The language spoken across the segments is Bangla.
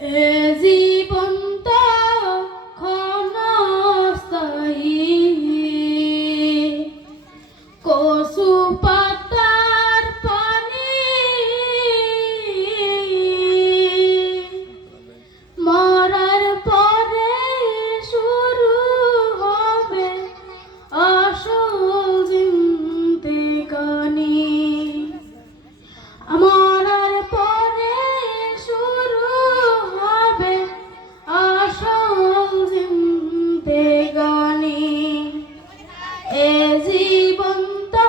এ জীবন তো ক্ষণস্থায়ী, কচু পাতার পানি মরার পরে শুরু হবে আসল জিন্দেগানি। মরার পরে শুরু হবে আসল জিন্দেগানি। এ জীবন তো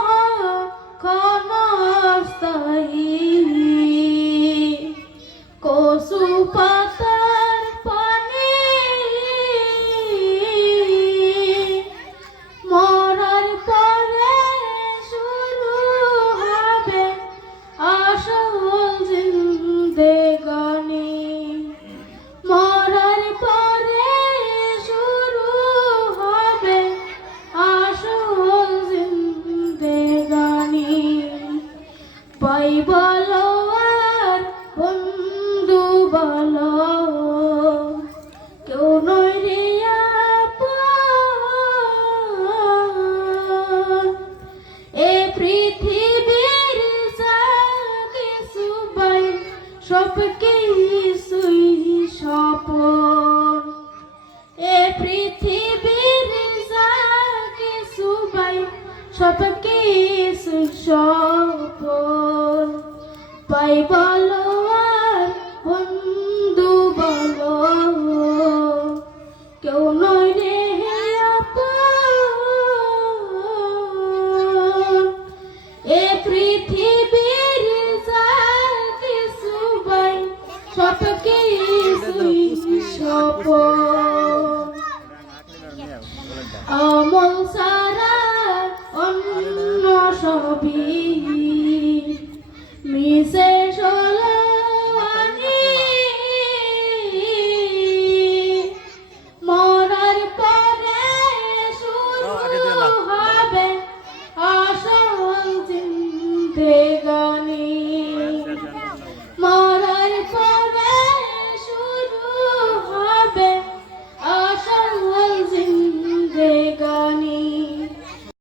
ক্ষণস্থায়ী, কচু পাতার পানি মরার পরে শুরু হবে আসল জিন্দেগানি। মরার পরে শুরু হবে আসল জিন্দেগানি। ভাই বলো আর বন্ধু বলো, কেউ নয় রে আপন। এ পৃথিবীর যা কিছু পাই সব কিছুই স্বপন। এ পৃথিবীর যা কিছু পাই সব কিছুই স্বপন। পাই বলো আর বন্ধু বলো, কেউ নয় রে আপন। এ পৃথিবীর যা কিছু পাই সব কিছুই স্বপন। আমল ছাড়া অন্য সবই